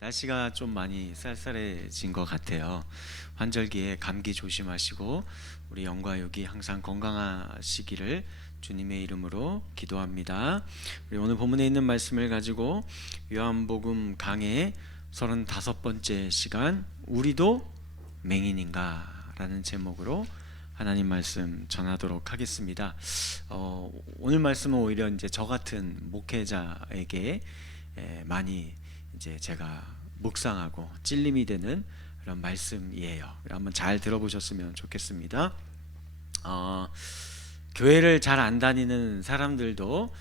날씨가 좀 많이 쌀쌀해진 것 같아요. 환절기에 감기 조심하시고 우리 영과육이 항상 건강하시기를 주님의 이름으로 기도합니다. 우리 오늘 본문에 있는 말씀을 가지고 요한복음 강해 35번째 시간 우리도 맹인인가 라는 제목으로 하나님 말씀 전하도록 하겠습니다. 오늘 말씀은 오히려 이제 저 같은 목회자에게 많이 이제 제가 묵상하고 찔림이 되는 그런 말씀이에요. 한번 잘 들어보셨으면 좋겠습니다. 교회를 잘 안 다니는 사람들도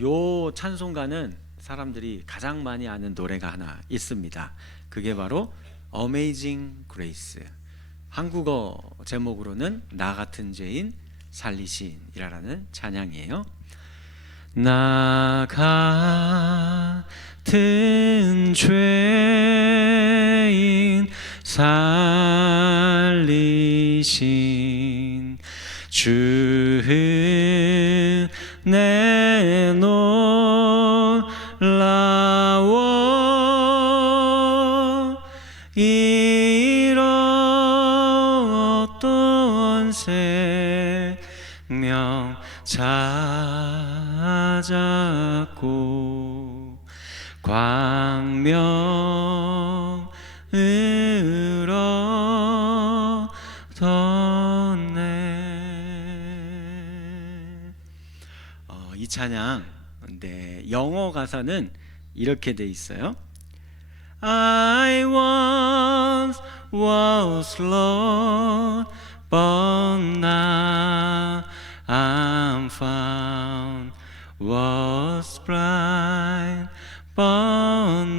요 찬송가는 사람들이 가장 많이 아는 노래가 하나 있습니다. 그게 바로 Amazing Grace. 한국어 제목으로는 나 같은 죄인 살리신이라는 찬양이에요. 나 같은 죄인 살리신 주 은혜 놀라워 이런 생명 찾았고 광명으로 덧내. 이 찬양 영어 가사는 이렇게 돼 있어요. I once was lost, but now I'm found. Was blind, but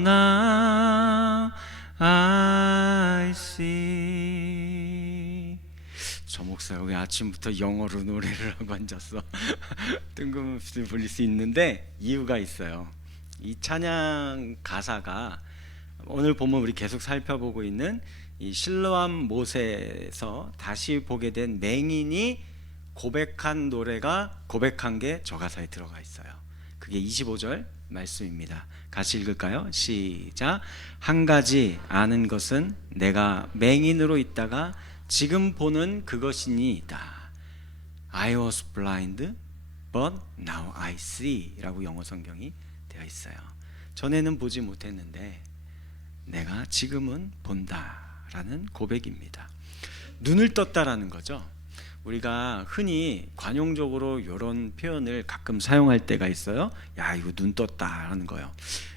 now I see. 저 목사가 왜 아침부터 영어로 노래를 하고 앉았어? 뜬금없이 불릴 수 있는데 이유가 있어요. 이 찬양 가사가 오늘 보면 우리 계속 살펴보고 있는 이 실로암 못에서 다시 보게 된 맹인이 고백한 게 저 가사에 들어가 있어요. 그게 25절 말씀입니다. 같이 읽을까요? 시작. 한 가지 아는 것은 내가 맹인으로 있다가 지금 보는 그것이니이다. I was blind, but now I see 라고 영어 성경이 되어 있어요. 전에는 보지 못했는데 내가 지금은 본다라는 고백입니다. 눈을 떴다라는 거죠. 우리가 흔히 관용적으로 이런 표현을 가끔 사용할 때가 있어요. 야, 이거 눈 떴다라는 거요.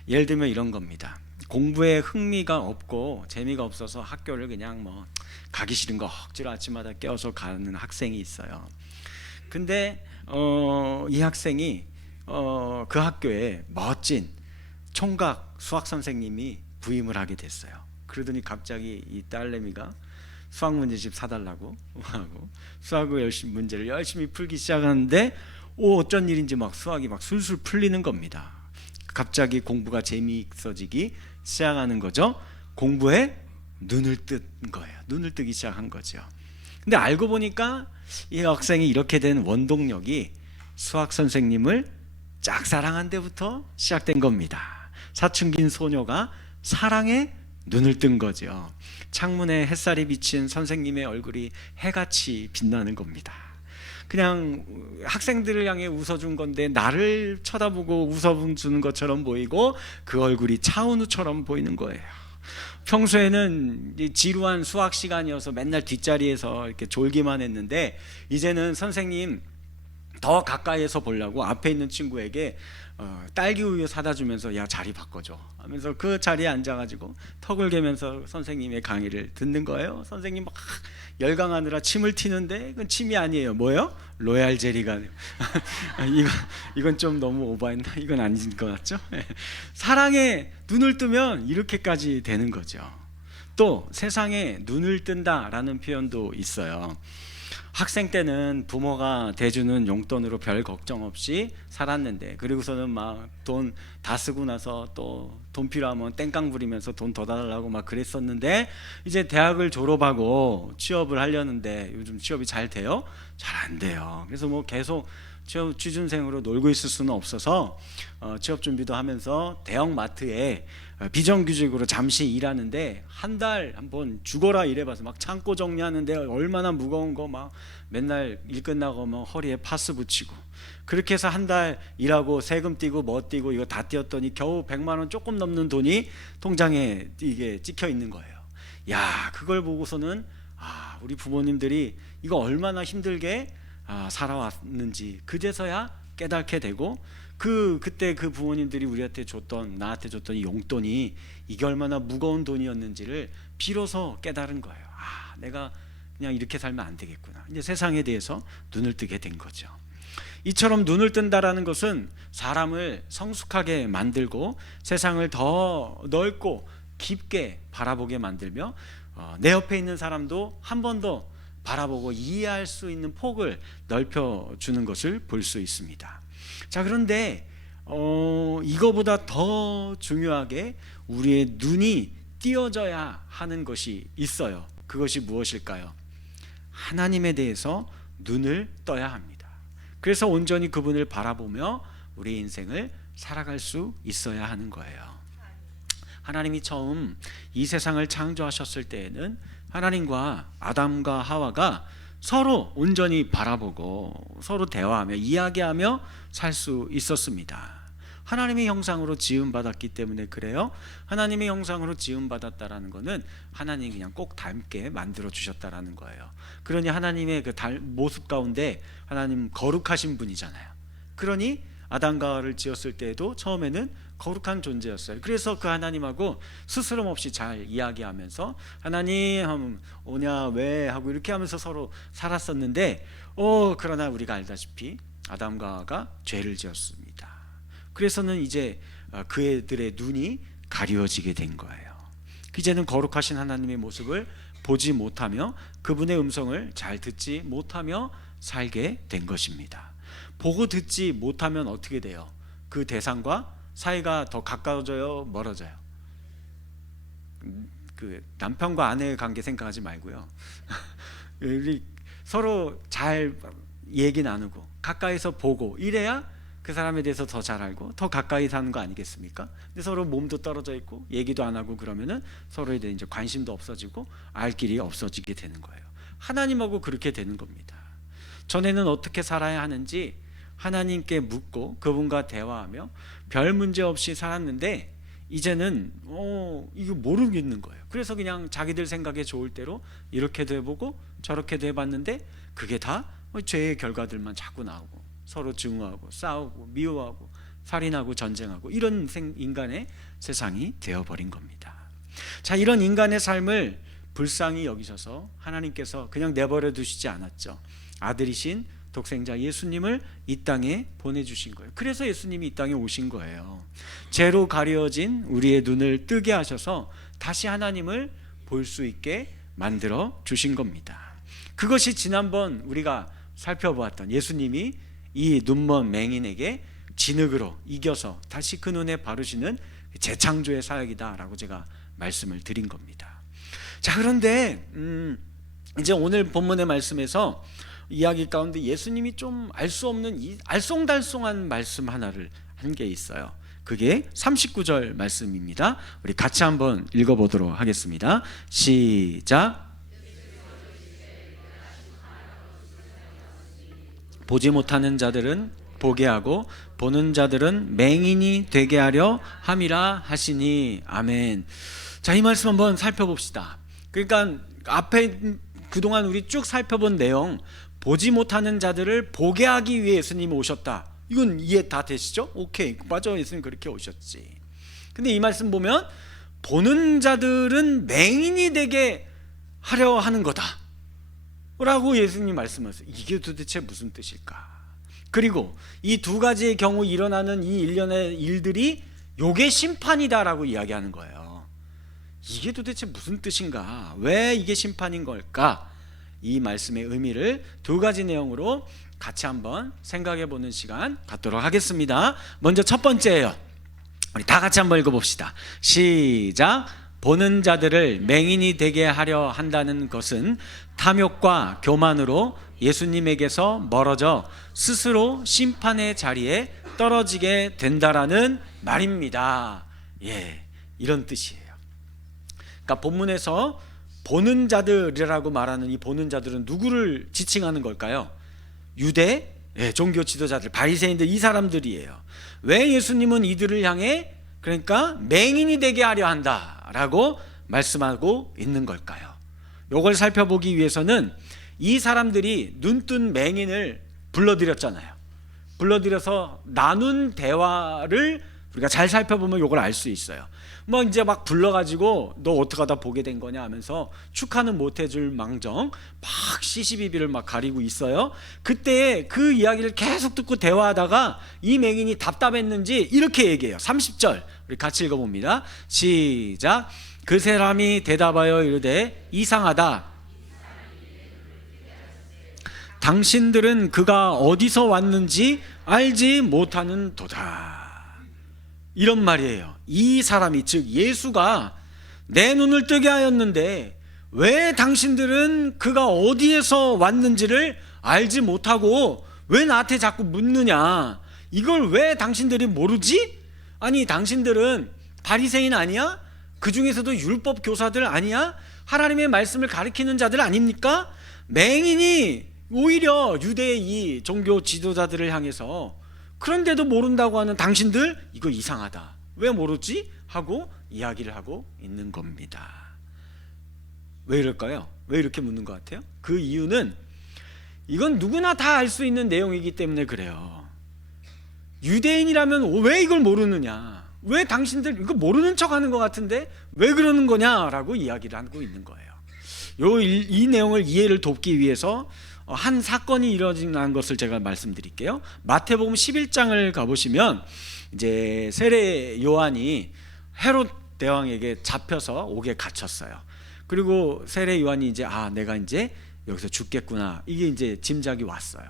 예를 들면 이런 겁니다. 공부에 흥미가 없고 재미가 없어서 학교를 그냥 가기 싫은 거 억지로 아침마다 깨워서 가는 학생이 있어요. 근데 이 학생이 그 학교에 멋진 총각 수학 선생님이 부임을 하게 됐어요. 그러더니 갑자기 이 딸내미가 수학 문제집 사달라고 하고 수학을 문제를 열심히 풀기 시작하는데 어쩐 일인지 수학이 술술 풀리는 겁니다. 갑자기 공부가 재미있어지기 시작하는 거죠. 공부에 눈을 뜬 거예요. 눈을 뜨기 시작한 거죠. 근데 알고 보니까 이 학생이 이렇게 된 원동력이 수학 선생님을 짝사랑한 데부터 시작된 겁니다. 사춘기 소녀가 사랑에 눈을 뜬 거죠. 창문에 햇살이 비친 선생님의 얼굴이 해같이 빛나는 겁니다. 그냥 학생들을 향해 웃어준 건데 나를 쳐다보고 웃어주는 것처럼 보이고 그 얼굴이 차은우처럼 보이는 거예요. 평소에는 지루한 수학 시간이어서 맨날 뒷자리에서 이렇게 졸기만 했는데 이제는 선생님 더 가까이에서 보려고 앞에 있는 친구에게 딸기 우유 사다 주면서 야, 자리 바꿔줘 하면서 그 자리에 앉아가지고 턱을 개면서 선생님의 강의를 듣는 거예요. 선생님 막 열강하느라 침을 튀는데 그건 침이 아니에요. 뭐예요? 로얄 젤리가 이건 좀 너무 오버했나? 이건 아닌 것 같죠? 사랑에 눈을 뜨면 이렇게까지 되는 거죠. 또 세상에 눈을 뜬다라는 표현도 있어요. 학생 때는 부모가 대주는 용돈으로 별 걱정 없이 살았는데 그리고서는 돈 다 쓰고 나서 또 돈 필요하면 땡깡 부리면서 돈 더 달라고 그랬었는데 이제 대학을 졸업하고 취업을 하려는데 요즘 취업이 잘 돼요? 잘 안 돼요. 그래서 계속 취준생으로 놀고 있을 수는 없어서 취업 준비도 하면서 대형 마트에 비정규직으로 잠시 일하는데 한 달 한번 죽어라 일해봐서 막 창고 정리하는데 얼마나 무거운 거 막 맨날 일 끝나고 뭐 허리에 파스 붙이고 그렇게 해서 한 달 일하고 세금 떼고 뭐 떼고 이거 다 떼었더니 겨우 100만 원 조금 넘는 돈이 통장에 이게 찍혀 있는 거예요. 야, 그걸 보고서는 우리 부모님들이 이거 얼마나 힘들게 살아왔는지 그제서야 깨닫게 되고 그때 그 부모님들이 나한테 줬던 이 용돈이 이게 얼마나 무거운 돈이었는지를 비로소 깨달은 거예요. 내가 그냥 이렇게 살면 안 되겠구나. 이제 세상에 대해서 눈을 뜨게 된 거죠. 이처럼 눈을 뜬다라는 것은 사람을 성숙하게 만들고 세상을 더 넓고 깊게 바라보게 만들며 내 옆에 있는 사람도 한 번 더 바라보고 이해할 수 있는 폭을 넓혀주는 것을 볼 수 있습니다. 자, 그런데 이거보다 더 중요하게 우리의 눈이 띄어져야 하는 것이 있어요. 그것이 무엇일까요? 하나님에 대해서 눈을 떠야 합니다. 그래서 온전히 그분을 바라보며 우리 인생을 살아갈 수 있어야 하는 거예요. 하나님이 처음 이 세상을 창조하셨을 때에는 하나님과 아담과 하와가 서로 온전히 바라보고 서로 대화하며 이야기하며 살 수 있었습니다. 하나님의 형상으로 지음받았기 때문에 그래요. 하나님의 형상으로 지음받았다라는 것은 하나님이 그냥 꼭 닮게 만들어 주셨다라는 거예요. 그러니 하나님의 그 모습 가운데 하나님 거룩하신 분이잖아요. 그러니 아담과 하와를 지었을 때에도 처음에는 거룩한 존재였어요. 그래서 그 하나님하고 스스럼 없이 잘 이야기하면서 하나님 오냐 왜 하고 이렇게 하면서 서로 살았었는데 그러나 우리가 알다시피 아담과 하와가 죄를 지었습니다. 그래서는 이제 그들의 눈이 가려지게 된 거예요. 이제는 거룩하신 하나님의 모습을 보지 못하며 그분의 음성을 잘 듣지 못하며 살게 된 것입니다. 보고 듣지 못하면 어떻게 돼요? 그 대상과 사이가 더 가까워져요? 멀어져요? 그 남편과 아내의 관계 생각하지 말고요. 우리 서로 잘 얘기 나누고 가까이서 보고 이래야 그 사람에 대해서 더 잘 알고 더 가까이 사는 거 아니겠습니까? 근데 서로 몸도 떨어져 있고 얘기도 안 하고 그러면은 서로에 대해 이제 관심도 없어지고 알 길이 없어지게 되는 거예요. 하나님하고 그렇게 되는 겁니다. 전에는 어떻게 살아야 하는지 하나님께 묻고 그분과 대화하며 별 문제 없이 살았는데 이제는 이거 모르겠는 거예요. 그래서 그냥 자기들 생각에 좋을 대로 이렇게도 해보고 저렇게도 해봤는데 그게 다 죄의 결과들만 자꾸 나오고 서로 증오하고 싸우고 미워하고 살인하고 전쟁하고 이런 인간의 세상이 되어버린 겁니다. 자, 이런 인간의 삶을 불쌍히 여기셔서 하나님께서 그냥 내버려 두시지 않았죠. 아들이신 독생자 예수님을 이 땅에 보내주신 거예요. 그래서 예수님이 이 땅에 오신 거예요. 죄로 가려진 우리의 눈을 뜨게 하셔서 다시 하나님을 볼 수 있게 만들어 주신 겁니다. 그것이 지난번 우리가 살펴보았던 예수님이 이 눈먼 맹인에게 진흙으로 이겨서 다시 그 눈에 바르시는 재창조의 사역이다라고 제가 말씀을 드린 겁니다. 자, 그런데 이제 오늘 본문의 말씀에서 이야기 가운데 예수님이 좀 알 수 없는 이 알쏭달쏭한 말씀 하나를 한 게 있어요. 그게 39절 말씀입니다. 우리 같이 한번 읽어보도록 하겠습니다. 시작. 보지 못하는 자들은 보게 하고 보는 자들은 맹인이 되게 하려 함이라 하시니. 아멘. 자, 이 말씀 한번 살펴봅시다. 그러니까 앞에 그동안 우리 쭉 살펴본 내용, 보지 못하는 자들을 보게 하기 위해 예수님이 오셨다. 이건 이해 다 되시죠? 오케이, 맞아, 예수님 그렇게 오셨지. 근데 이 말씀 보면 보는 자들은 맹인이 되게 하려 하는 거다 라고 예수님 말씀하세요. 이게 도대체 무슨 뜻일까? 그리고 이 두 가지의 경우 일어나는 이 일련의 일들이 요게 심판이다라고 이야기하는 거예요. 이게 도대체 무슨 뜻인가? 왜 이게 심판인 걸까? 이 말씀의 의미를 두 가지 내용으로 같이 한번 생각해 보는 시간 갖도록 하겠습니다. 먼저 첫 번째예요. 우리 다 같이 한번 읽어봅시다. 시작. 보는 자들을 맹인이 되게 하려 한다는 것은 탐욕과 교만으로 예수님에게서 멀어져 스스로 심판의 자리에 떨어지게 된다라는 말입니다. 예, 이런 뜻이에요. 그러니까 본문에서 보는 자들이라고 말하는 이 보는 자들은 누구를 지칭하는 걸까요? 유대 종교 지도자들, 바리새인들, 이 사람들이에요. 왜 예수님은 이들을 향해 그러니까 맹인이 되게 하려 한다라고 말씀하고 있는 걸까요? 이걸 살펴보기 위해서는 이 사람들이 눈뜬 맹인을 불러들였잖아요. 불러들여서 나눈 대화를 우리가 잘 살펴보면 이걸 알 수 있어요. 뭐 이제 막 불러가지고 너 어떻게 하다 보게 된 거냐 하면서 축하는 못 해줄 망정 막 시시비비를 막 가리고 있어요. 그때 그 이야기를 계속 듣고 대화하다가 이 맹인이 답답했는지 이렇게 얘기해요. 30절 우리 같이 읽어봅니다. 시작. 그 사람이 대답하여 이르되 이상하다. 당신들은 그가 어디서 왔는지 알지 못하는 도다. 이런 말이에요. 이 사람이 즉 예수가 내 눈을 뜨게 하였는데 왜 당신들은 그가 어디에서 왔는지를 알지 못하고 왜 나한테 자꾸 묻느냐? 이걸 왜 당신들이 모르지? 아니 당신들은 바리새인 아니야? 그 중에서도 율법 교사들 아니야? 하나님의 말씀을 가리키는 자들 아닙니까? 맹인이 오히려 유대의 이 종교 지도자들을 향해서 그런데도 모른다고 하는 당신들 이거 이상하다. 왜 모르지? 하고 이야기를 하고 있는 겁니다. 왜 이럴까요? 왜 이렇게 묻는 것 같아요? 그 이유는 이건 누구나 다 알 수 있는 내용이기 때문에 그래요. 유대인이라면 왜 이걸 모르느냐? 왜 당신들 이거 모르는 척 하는 것 같은데 왜 그러는 거냐라고 이야기를 하고 있는 거예요. 이 내용을 이해를 돕기 위해서 한 사건이 일어난 것을 제가 말씀드릴게요. 마태복음 11장을 가보시면 이제 세례 요한이 헤롯 대왕에게 잡혀서 옥에 갇혔어요. 그리고 세례 요한이 이제 내가 이제 여기서 죽겠구나 이게 이제 짐작이 왔어요.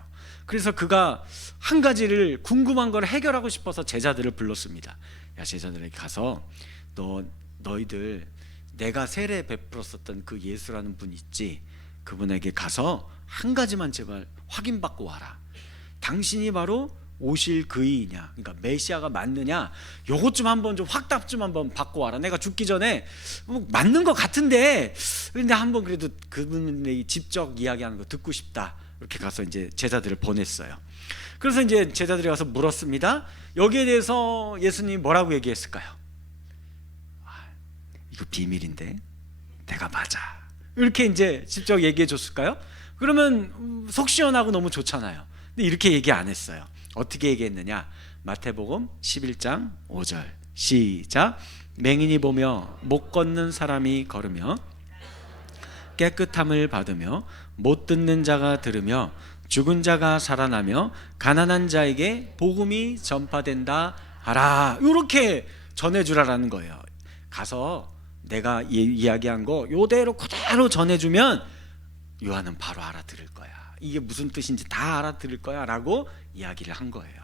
그래서 그가 한 가지를 궁금한 걸 해결하고 싶어서 제자들을 불렀습니다. 야 제자들에게 가서 너희들 내가 세례 베풀었었던 그 예수라는 분 있지? 그분에게 가서 한 가지만 제발 확인받고 와라. 당신이 바로 오실 그이냐, 그러니까 메시아가 맞느냐, 요것 좀 한번 좀 확답 좀 한번 받고 와라. 내가 죽기 전에 맞는 것 같은데 근데 한번 그래도 그분이 직접 이야기하는 거 듣고 싶다. 이렇게 가서 이제 제자들을 보냈어요. 그래서 이제 제자들이 가서 물었습니다. 여기에 대해서 예수님이 뭐라고 얘기했을까요? 이거 비밀인데 내가 맞아. 이렇게 이제 직접 얘기해 줬을까요? 그러면 속 시원하고 너무 좋잖아요. 근데 이렇게 얘기 안 했어요. 어떻게 얘기했느냐? 마태복음 11장 5절 시작. 맹인이 보며 못 걷는 사람이 걸으며 깨끗함을 받으며 못 듣는 자가 들으며 죽은 자가 살아나며 가난한 자에게 복음이 전파된다 하라. 이렇게 전해주라라는 거예요. 가서 내가 이야기한 거 요대로 그대로 전해주면 요한은 바로 알아들을 거야. 이게 무슨 뜻인지 다 알아들을 거야 라고 이야기를 한 거예요.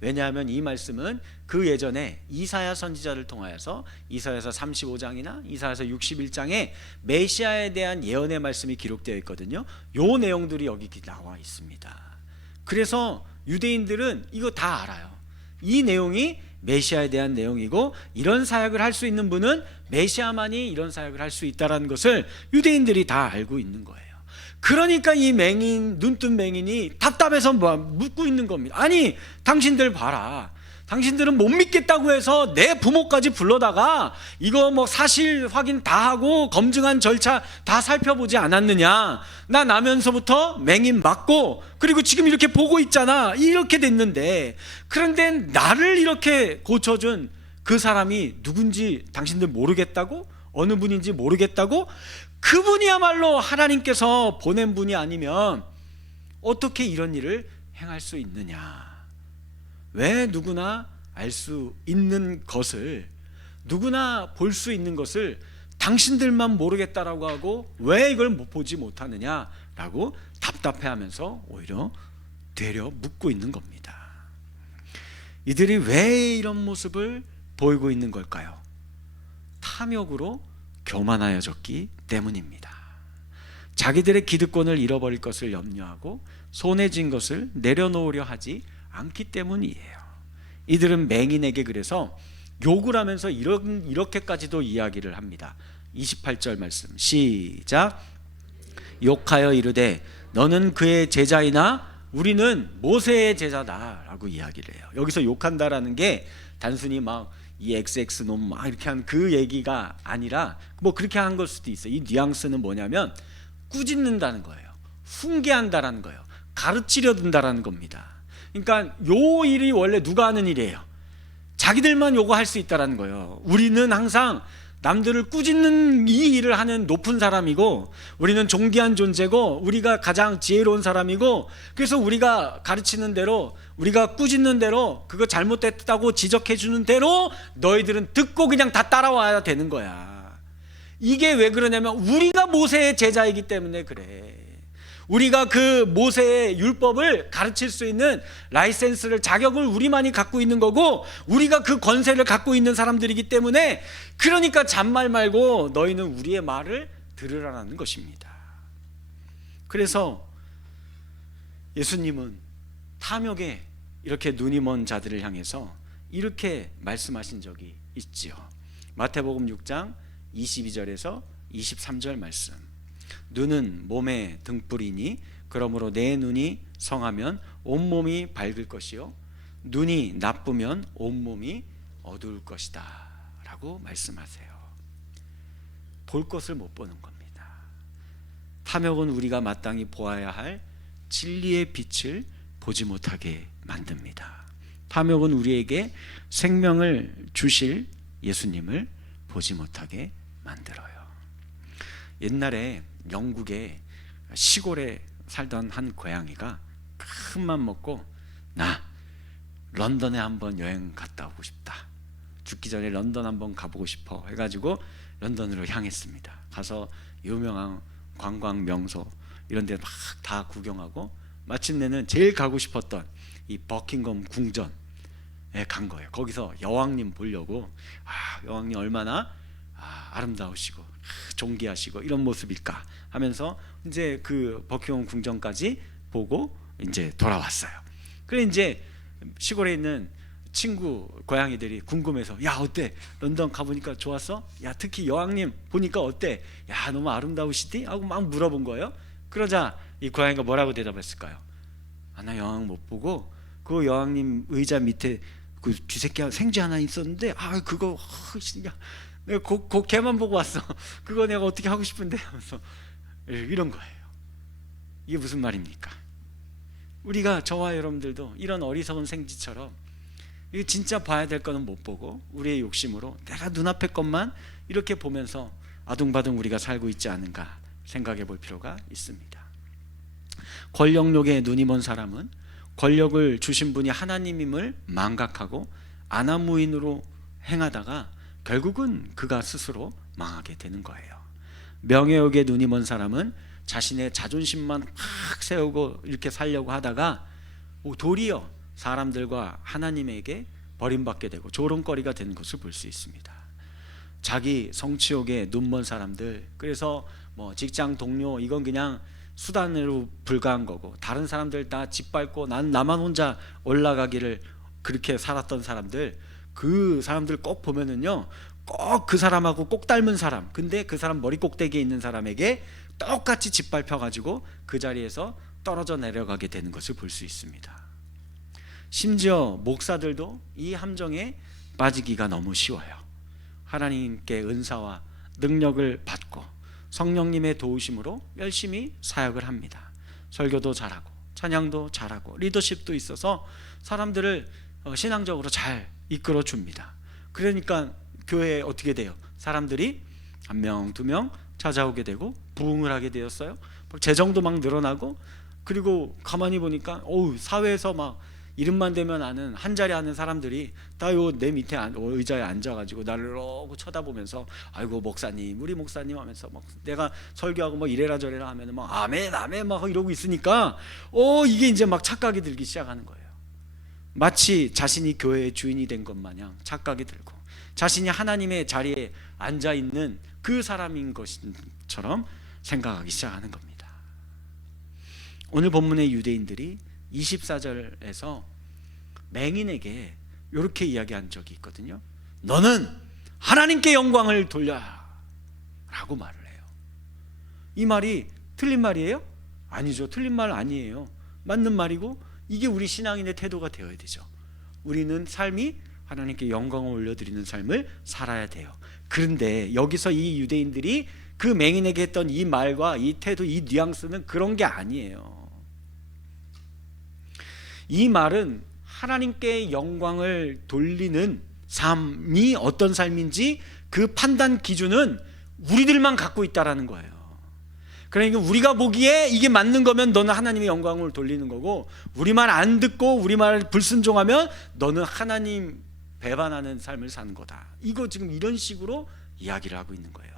왜냐하면 이 말씀은 그 예전에 이사야 선지자를 통하여서 이사야서 35장이나 이사야서 61장에 메시아에 대한 예언의 말씀이 기록되어 있거든요. 요 내용들이 여기 나와 있습니다. 그래서 유대인들은 이거 다 알아요. 이 내용이 메시아에 대한 내용이고 이런 사역을 할 수 있는 분은 메시아만이 이런 사역을 할 수 있다는 것을 유대인들이 다 알고 있는 거예요. 그러니까 이 눈뜬 맹인이 답답해서 묻고 있는 겁니다. 아니 당신들 봐라. 당신들은 못 믿겠다고 해서 내 부모까지 불러다가 이거 뭐 사실 확인 다 하고 검증한 절차 다 살펴보지 않았느냐. 나 나면서부터 맹인 맞고 그리고 지금 이렇게 보고 있잖아. 이렇게 됐는데 그런데 나를 이렇게 고쳐준 그 사람이 누군지 당신들 모르겠다고? 어느 분인지 모르겠다고? 그분이야말로 하나님께서 보낸 분이 아니면 어떻게 이런 일을 행할 수 있느냐. 왜 누구나 알 수 있는 것을, 누구나 볼 수 있는 것을 당신들만 모르겠다라고 하고 왜 이걸 보지 못하느냐라고 답답해하면서 오히려 되려 묻고 있는 겁니다. 이들이 왜 이런 모습을 보이고 있는 걸까요? 탐욕으로 교만하여졌기 때문입니다. 자기들의 기득권을 잃어버릴 것을 염려하고 손에 쥔 것을 내려놓으려 하지 않기 때문이에요. 이들은 맹인에게 그래서 욕을 하면서 이렇게까지도 이야기를 합니다. 28절 말씀 시작. 욕하여 이르되 너는 그의 제자이나 우리는 모세의 제자다 라고 이야기를 해요. 여기서 욕한다라는 게 단순히 막 이 XX놈 막 이렇게 한 그 얘기가 아니라 뭐 그렇게 한 걸 수도 있어요. 이 뉘앙스는 뭐냐면 꾸짖는다는 거예요. 훈계한다라는 거예요. 가르치려 든다라는 겁니다. 그러니까 요 일이 원래 누가 하는 일이에요? 자기들만 요거 할 수 있다라는 거예요. 우리는 항상 남들을 꾸짖는 이 일을 하는 높은 사람이고, 우리는 존귀한 존재고, 우리가 가장 지혜로운 사람이고, 그래서 우리가 가르치는 대로, 우리가 꾸짖는 대로, 그거 잘못됐다고 지적해 주는 대로 너희들은 듣고 그냥 다 따라와야 되는 거야. 이게 왜 그러냐면 우리가 모세의 제자이기 때문에 그래. 우리가 그 모세의 율법을 가르칠 수 있는 라이센스를, 자격을 우리만이 갖고 있는 거고, 우리가 그 권세를 갖고 있는 사람들이기 때문에, 그러니까 잔말 말고 너희는 우리의 말을 들으라는 것입니다. 그래서 예수님은 탐욕에 이렇게 눈이 먼 자들을 향해서 이렇게 말씀하신 적이 있지요. 마태복음 6장 22절에서 23절 말씀. 눈은 몸의 등불이니 그러므로 내 눈이 성하면 온몸이 밝을 것이요 눈이 나쁘면 온몸이 어두울 것이다 라고 말씀하세요. 볼 것을 못 보는 겁니다. 탐욕은 우리가 마땅히 보아야 할 진리의 빛을 보지 못하게 만듭니다. 탐욕은 우리에게 생명을 주실 예수님을 보지 못하게 만들어요. 옛날에 영국의 시골에 살던 한 고양이가 큰 맘 먹고, 나 런던에 한번 여행 갔다 오고 싶다, 죽기 전에 런던 한번 가보고 싶어 해가지고 런던으로 향했습니다. 가서 유명한 관광 명소 이런 데 막 다 구경하고 마침내는 제일 가고 싶었던 이 버킹엄 궁전에 간 거예요. 거기서 여왕님 보려고, 여왕님 얼마나 아름다우시고 존귀하시고 이런 모습일까 하면서 이제 그 버킹엄 궁전까지 보고 이제 돌아왔어요. 그래 이제 시골에 있는 친구 고양이들이 궁금해서, 야 어때? 런던 가보니까 좋았어? 야 특히 여왕님 보니까 어때? 야 너무 아름다우시디? 하고 막 물어본 거예요. 그러자 이 고양이가 뭐라고 대답했을까요? 나 여왕 못 보고 그 여왕님 의자 밑에 그 쥐새끼 생쥐 하나 있었는데 그거 내가 그 개만 보고 왔어. 그거 내가 어떻게 하고 싶은데 하면서 이런 거예요. 이게 무슨 말입니까? 우리가, 저와 여러분들도 이런 어리석은 생쥐처럼 이게 진짜 봐야 될 거는 못 보고 우리의 욕심으로 내가 눈앞의 것만 이렇게 보면서 아둥바둥 우리가 살고 있지 않은가 생각해 볼 필요가 있습니다. 권력욕에 눈이 먼 사람은 권력을 주신 분이 하나님임을 망각하고 아나무인으로 행하다가 결국은 그가 스스로 망하게 되는 거예요. 명예욕에 눈이 먼 사람은 자신의 자존심만 확 세우고 이렇게 살려고 하다가 도리어 사람들과 하나님에게 버림받게 되고 조롱거리가 되는 것을 볼 수 있습니다. 자기 성취욕에 눈먼 사람들, 그래서 뭐 직장 동료 이건 그냥 수단으로 불과한 거고, 다른 사람들 다 짓밟고 나만 혼자 올라가기를 그렇게 살았던 사람들, 그 사람들 꼭 보면은요, 꼭 그 사람하고 꼭 닮은 사람, 근데 그 사람 머리 꼭대기에 있는 사람에게 똑같이 짓밟혀 가지고 그 자리에서 떨어져 내려가게 되는 것을 볼 수 있습니다. 심지어 목사들도 이 함정에 빠지기가 너무 쉬워요. 하나님께 은사와 능력을 받고 성령님의 도우심으로 열심히 사역을 합니다. 설교도 잘하고 찬양도 잘하고 리더십도 있어서 사람들을 신앙적으로 잘 이끌어 줍니다. 그러니까 교회에 어떻게 돼요? 사람들이 한 명, 두 명 찾아오게 되고 부흥을 하게 되었어요. 재정도 막 늘어나고, 그리고 가만히 보니까 사회에서 막 이름만 대면 아는, 한 자리 아는 사람들이 다 요 내 밑에 의자에 앉아가지고 나를 이러고 쳐다보면서, 아이고 목사님, 우리 목사님 하면서 막 내가 설교하고 뭐 이래라 저래라 하면은 막 아멘 아멘 막 이러고 있으니까 이게 이제 막 착각이 들기 시작하는 거예요. 마치 자신이 교회의 주인이 된 것 마냥 착각이 들고, 자신이 하나님의 자리에 앉아 있는 그 사람인 것처럼 생각하기 시작하는 겁니다. 오늘 본문의 유대인들이 24절에서 맹인에게 이렇게 이야기한 적이 있거든요. 너는 하나님께 영광을 돌려라 라고 말을 해요. 이 말이 틀린 말이에요? 아니죠. 틀린 말 아니에요. 맞는 말이고, 이게 우리 신앙인의 태도가 되어야 되죠. 우리는 삶이 하나님께 영광을 올려드리는 삶을 살아야 돼요. 그런데 여기서 이 유대인들이 그 맹인에게 했던 이 말과 이 태도, 이 뉘앙스는 그런 게 아니에요. 이 말은 하나님께 영광을 돌리는 삶이 어떤 삶인지 그 판단 기준은 우리들만 갖고 있다라는 거예요. 그러니까 우리가 보기에 이게 맞는 거면 너는 하나님의 영광을 돌리는 거고, 우리 말 안 듣고 우리 말 불순종하면 너는 하나님 배반하는 삶을 사는 거다. 이거 지금 이런 식으로 이야기를 하고 있는 거예요.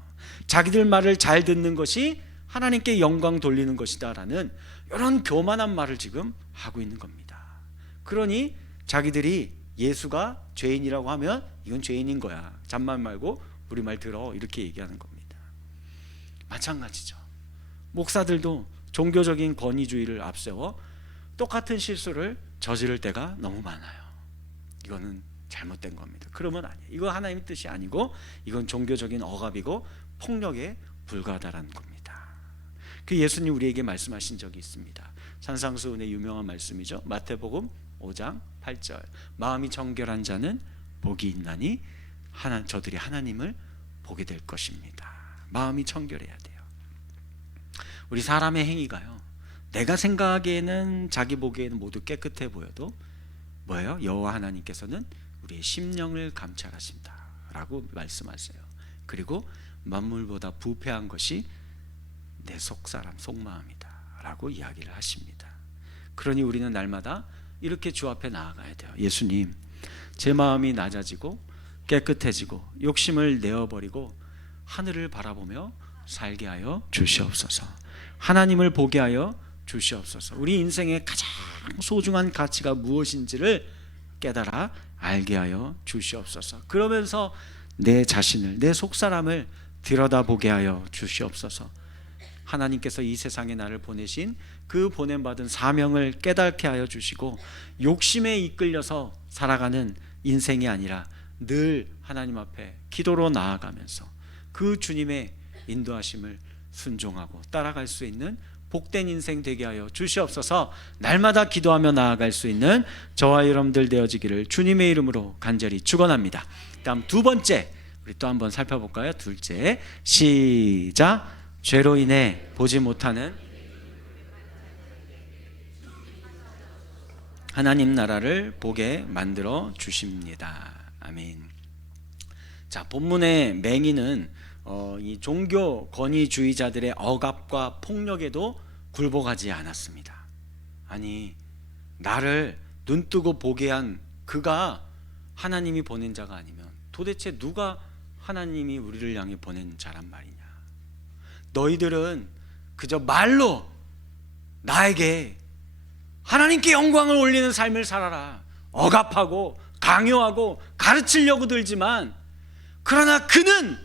자기들 말을 잘 듣는 것이 하나님께 영광 돌리는 것이다 라는 이런 교만한 말을 지금 하고 있는 겁니다. 그러니 자기들이 예수가 죄인이라고 하면 이건 죄인인 거야, 잠만 말고 우리 말 들어, 이렇게 얘기하는 겁니다. 마찬가지죠. 목사들도 종교적인 권위주의를 앞세워 똑같은 실수를 저지를 때가 너무 많아요. 이거는 잘못된 겁니다. 그러면 아니에요. 이거 하나님의 뜻이 아니고 이건 종교적인 억압이고 폭력에 불과하다라는 겁니다. 그 예수님 우리에게 말씀하신 적이 있습니다. 산상수훈의 유명한 말씀이죠. 마태복음 5장 8절. 마음이 정결한 자는 복이 있나니 저들이 하나님을 보게 될 것입니다. 마음이 청결해야 돼요. 우리 사람의 행위가요, 내가 생각하기에는, 자기 보기에는 모두 깨끗해 보여도 뭐예요? 여호와 하나님께서는 우리의 심령을 감찰하신다 라고 말씀하세요. 그리고 만물보다 부패한 것이 내 속사람, 속마음이다 라고 이야기를 하십니다. 그러니 우리는 날마다 이렇게 주 앞에 나아가야 돼요. 예수님, 제 마음이 낮아지고 깨끗해지고 욕심을 내어버리고 하늘을 바라보며 살게 하여 주시옵소서. 하나님을 보게 하여 주시옵소서. 우리 인생의 가장 소중한 가치가 무엇인지를 깨달아 알게 하여 주시옵소서. 그러면서 내 자신을, 내 속사람을 들여다보게 하여 주시옵소서. 하나님께서 이 세상에 나를 보내신 그 보냄받은 사명을 깨닫게 하여 주시고, 욕심에 이끌려서 살아가는 인생이 아니라 늘 하나님 앞에 기도로 나아가면서 그 주님의 인도하심을 순종하고 따라갈 수 있는 복된 인생 되게 하여 주시옵소서. 날마다 기도하며 나아갈 수 있는 저와 여러분들 되어지기를 주님의 이름으로 간절히 축원합니다. 다음 두 번째, 우리 또 한번 살펴볼까요? 둘째, 시작. 죄로 인해 보지 못하는 하나님 나라를 보게 만들어 주십니다. 아멘. 자, 본문의 맹인은 이 종교 권위주의자들의 억압과 폭력에도 굴복하지 않았습니다. 아니, 나를 눈뜨고 보게 한 그가 하나님이 보낸 자가 아니면 도대체 누가 하나님이 우리를 향해 보낸 자란 말이냐. 너희들은 그저 말로 나에게 하나님께 영광을 올리는 삶을 살아라, 억압하고 강요하고 가르치려고 들지만, 그러나 그는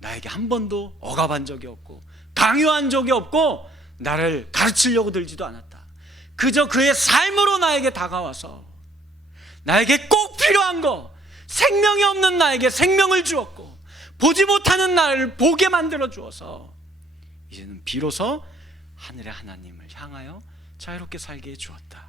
나에게 한 번도 억압한 적이 없고 강요한 적이 없고 나를 가르치려고 들지도 않았다. 그저 그의 삶으로 나에게 다가와서 나에게 꼭 필요한 거, 생명이 없는 나에게 생명을 주었고 보지 못하는 나를 보게 만들어 주어서 이제는 비로소 하늘의 하나님을 향하여 자유롭게 살게 해주었다.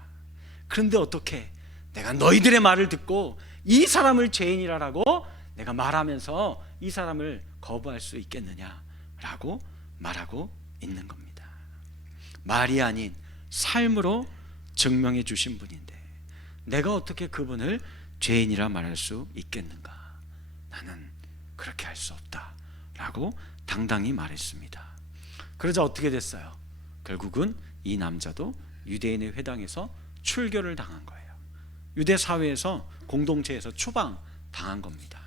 그런데 어떻게 내가 너희들의 말을 듣고 이 사람을 죄인이라고 내가 말하면서 이 사람을 거부할 수 있겠느냐라고 말하고 있는 겁니다. 말이 아닌 삶으로 증명해 주신 분인데 내가 어떻게 그분을 죄인이라 말할 수 있겠는가? 나는 그렇게 할 수 없다 라고 당당히 말했습니다. 그러자 어떻게 됐어요? 결국은 이 남자도 유대인의 회당에서 출교를 당한 거예요. 유대 사회에서, 공동체에서 추방당한 겁니다.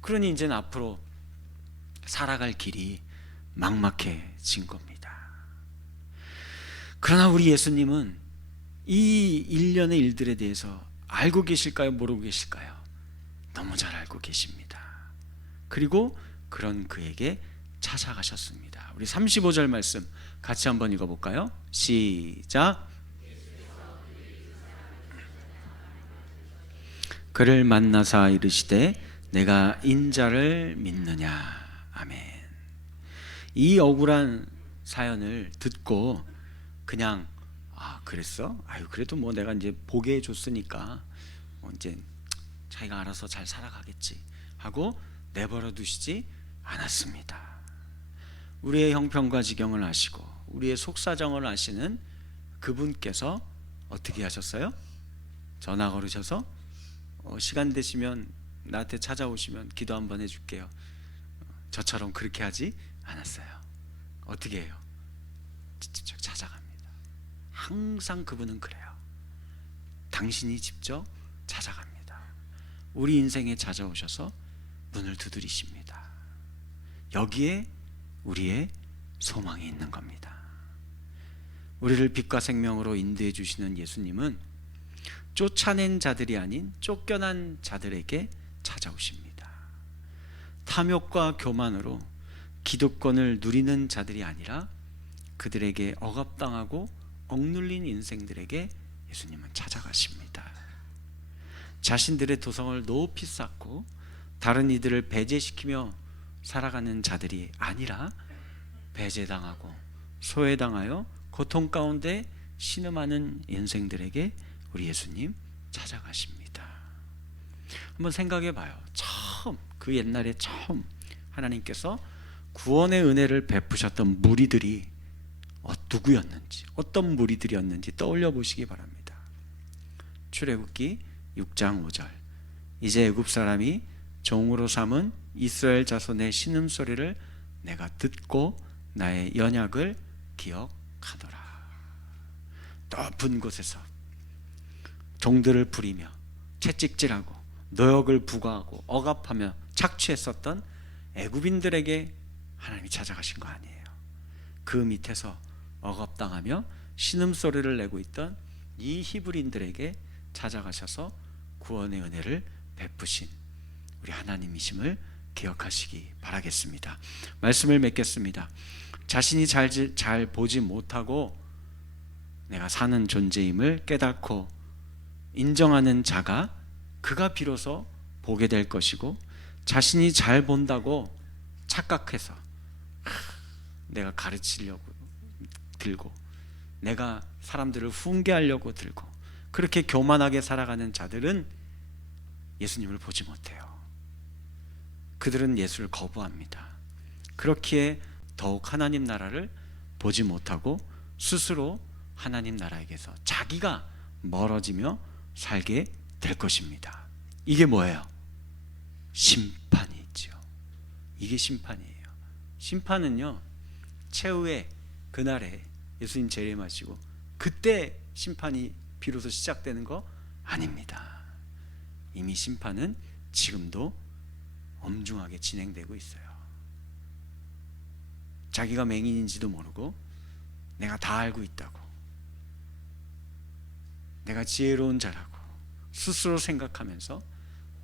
그러니 이제는 앞으로 살아갈 길이 막막해진 겁니다. 그러나 우리 예수님은 이 일련의 일들에 대해서 알고 계실까요? 모르고 계실까요? 너무 잘 알고 계십니다. 그리고 그런 그에게 찾아가셨습니다. 우리 35절 말씀 같이 한번 읽어볼까요? 시작. 그를 만나사 이르시되 내가 인자를 믿느냐. 아멘. 이 억울한 사연을 듣고 그냥 그랬어? 아유 그래도 뭐 내가 이제 보게 해줬으니까 이제 자기가 알아서 잘 살아가겠지 하고 내버려 두시지 않았습니다. 우리의 형편과 지경을 아시고 우리의 속사정을 아시는 그분께서 어떻게 하셨어요? 전화 걸으셔서 시간 되시면 나한테 찾아오시면 기도 한번 해줄게요. 저처럼 그렇게 하지 않았어요. 어떻게 해요? 직접 찾아갑니다. 항상 그분은 그래요. 당신이 직접 찾아갑니다. 우리 인생에 찾아오셔서 문을 두드리십니다. 여기에 우리의 소망이 있는 겁니다. 우리를 빛과 생명으로 인도해 주시는 예수님은 쫓아낸 자들이 아닌 쫓겨난 자들에게 찾아오십니다. 탐욕과 교만으로 기득권을 누리는 자들이 아니라 그들에게 억압당하고 억눌린 인생들에게 예수님은 찾아가십니다. 자신들의 도성을 높이 쌓고 다른 이들을 배제시키며 살아가는 자들이 아니라 배제당하고 소외당하여 고통 가운데 신음하는 인생들에게 우리 예수님 찾아가십니다. 한번 생각해 봐요. 그 옛날에 처음 하나님께서 구원의 은혜를 베푸셨던 무리들이 누구였는지, 어떤 무리들이었는지 떠올려 보시기 바랍니다. 출애굽기 6장 5절. 이제 애굽 사람이 종으로 삼은 이스라엘 자손의 신음소리를 내가 듣고 나의 연약을 기억하더라. 높은 곳에서 종들을 부리며 채찍질하고 노역을 부과하고 억압하며 착취했었던 애굽인들에게 하나님이 찾아가신 거 아니에요. 그 밑에서 억압당하며 신음소리를 내고 있던 이 히브리인들에게 찾아가셔서 구원의 은혜를 베푸신 우리 하나님이심을 기억하시기 바라겠습니다. 말씀을 맺겠습니다. 자신이 잘 보지 못하고 내가 사는 존재임을 깨닫고 인정하는 자가 그가 비로소 보게 될 것이고, 자신이 잘 본다고 착각해서 내가 가르치려고 들고 내가 사람들을 훈계하려고 들고 그렇게 교만하게 살아가는 자들은 예수님을 보지 못해요. 그들은 예수를 거부합니다. 그렇기에 더욱 하나님 나라를 보지 못하고 스스로 하나님 나라에게서 자기가 멀어지며 살게 될 것입니다. 이게 뭐예요? 심판이 있죠. 이게 심판이에요. 심판은요, 최후의 그날에 예수님 재림하시고 그때 심판이 비로소 시작되는 거 아닙니다. 이미 심판은 지금도 엄중하게 진행되고 있어요. 자기가 맹인인지도 모르고 내가 다 알고 있다고, 내가 지혜로운 자라고 스스로 생각하면서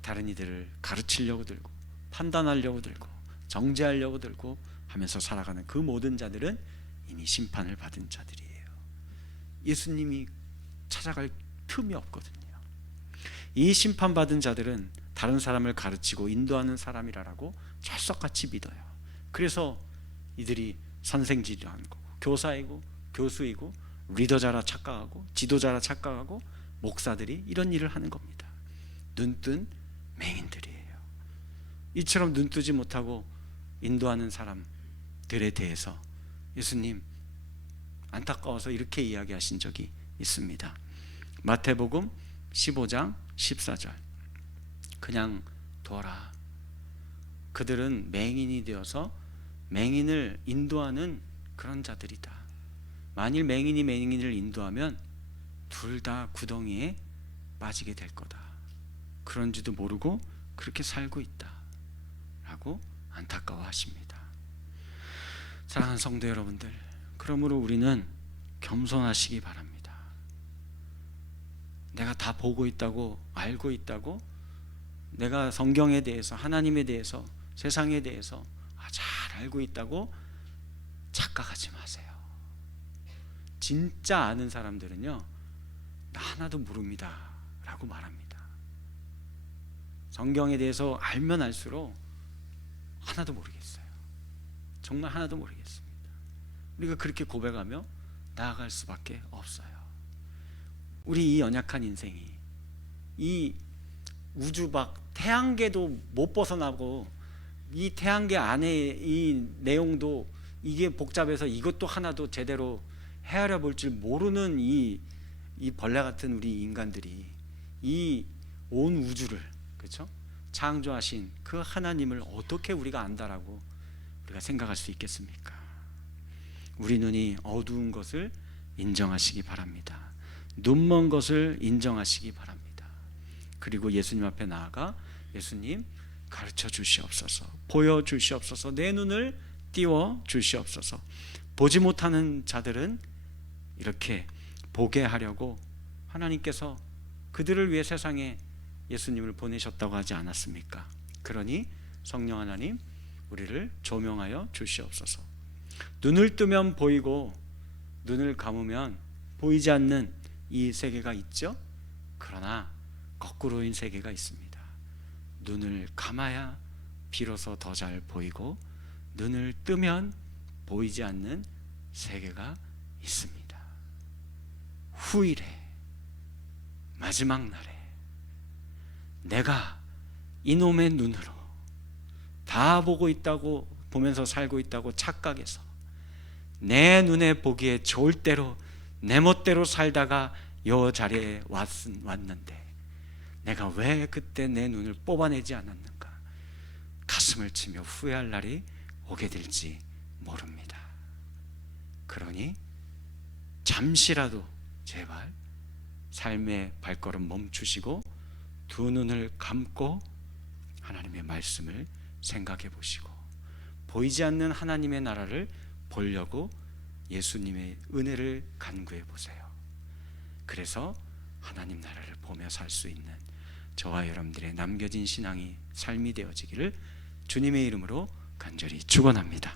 다른 이들을 가르치려고 들고 판단하려고 들고 정죄하려고 들고 하면서 살아가는 그 모든 자들은 이미 심판을 받은 자들이에요. 예수님이 찾아갈 틈이 없거든요. 이 심판받은 자들은 다른 사람을 가르치고 인도하는 사람이라고 철석같이 믿어요. 그래서 이들이 선생질이라는 거고 교사이고 교수이고 리더자라 착각하고 지도자라 착각하고 목사들이 이런 일을 하는 겁니다. 눈뜬 맹인들이에요. 이처럼 눈뜨지 못하고 인도하는 사람들에 대해서 예수님 안타까워서 이렇게 이야기하신 적이 있습니다. 마태복음 15장 14절. 그냥 둬라. 그들은 맹인이 되어서 맹인을 인도하는 그런 자들이다. 만일 맹인이 맹인을 인도하면 둘 다 구덩이에 빠지게 될 거다. 그런지도 모르고 그렇게 살고 있다 라고 안타까워하십니다. 사랑하는 성도 여러분들, 그러므로 우리는 겸손하시기 바랍니다. 내가 다 보고 있다고 알고 있다고 내가 성경에 대해서, 하나님에 대해서, 세상에 대해서 잘 알고 있다고 착각하지 마세요. 진짜 아는 사람들은요, 나 하나도 모릅니다 라고 말합니다. 성경에 대해서 알면 알수록 하나도 모르겠어요. 정말 하나도 모르겠습니다. 우리가 그렇게 고백하며 나아갈 수밖에 없어요. 우리 이 연약한 인생이, 이 우주 밖 태양계도 못 벗어나고, 이 태양계 안에 이 내용도 이게 복잡해서 이것도 하나도 제대로 헤아려 볼 줄 모르는 이 벌레 같은 우리 인간들이 이 온 우주를, 그렇죠? 창조하신 그 하나님을 어떻게 우리가 안다라고 우리가 생각할 수 있겠습니까? 우리 눈이 어두운 것을 인정하시기 바랍니다. 눈먼 것을 인정하시기 바랍니다. 그리고 예수님 앞에 나아가 예수님 가르쳐 주시옵소서, 보여 주시옵소서, 내 눈을 띄워 주시옵소서. 보지 못하는 자들은 이렇게 보게 하려고 하나님께서 그들을 위해 세상에 예수님을 보내셨다고 하지 않았습니까? 그러니 성령 하나님 우리를 조명하여 주시옵소서. 눈을 뜨면 보이고 눈을 감으면 보이지 않는 이 세계가 있죠. 그러나 거꾸로인 세계가 있습니다. 눈을 감아야 비로소 더 잘 보이고 눈을 뜨면 보이지 않는 세계가 있습니다. 후일에, 마지막 날에 내가 이놈의 눈으로 다 보고 있다고, 보면서 살고 있다고 착각해서 내 눈에 보기에 좋을 대로 내 멋대로 살다가 이 자리에 왔는데 내가 왜 그때 내 눈을 뽑아내지 않았는가, 가슴을 치며 후회할 날이 오게 될지 모릅니다. 그러니 잠시라도 제발 삶의 발걸음 멈추시고 두 눈을 감고 하나님의 말씀을 생각해 보시고 보이지 않는 하나님의 나라를 보려고 예수님의 은혜를 간구해 보세요. 그래서 하나님 나라를 보며 살 수 있는 저와 여러분들의 남겨진 신앙이 삶이 되어지기를 주님의 이름으로 간절히 축원합니다.